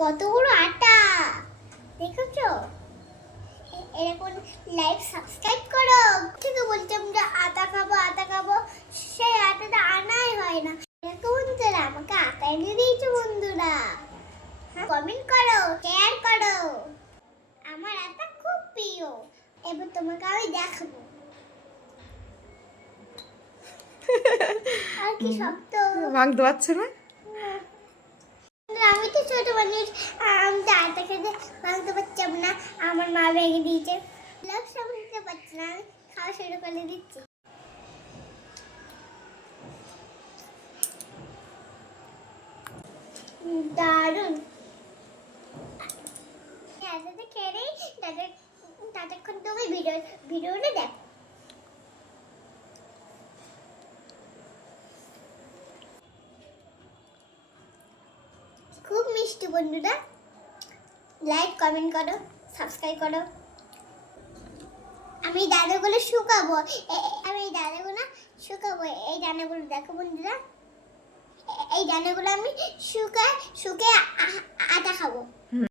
কত বড় আটা দেখেছো? এরকম লাইক সাবস্ক্রাইব করো। ঠিক বলছি আমরা আটা খাবো সেই আটাটা আনাই হয় না। দেখো বন্ধুরা আমাকে আটা এনে দিয়েছে বন্ধুরা। কমেন্ট করো, শেয়ার করো। আমার আটা খুব প্রিয়। এবার তোমাকে আমি দেখাবো। আর কি শক্ত ভাঙতে পারছে না। আমি তো ছোট মানুষ, আমি তো আটা খেতে ভাঙতে পারছিলাম না, আমার মা ভেঙে দিয়েছে। লোক সামলাতে পারছি না, আমি খাওয়া শুরু করে দিচ্ছি। দারুণ। আটাটা খেলেই ততক্ষণ তুমি ভিডিওটা দেখো। খুব মিষ্টি বন্ধুরা। লাইক কমেন্ট করো, সাবস্ক্রাইব করো। আমি এই দানাগুলো শুকাবো। আমি এই দানাগুলো শুকাবো। এই দানাগুলো দেখো বন্ধুরা, এই দানাগুলো আমি শুকায় আটা খাবো।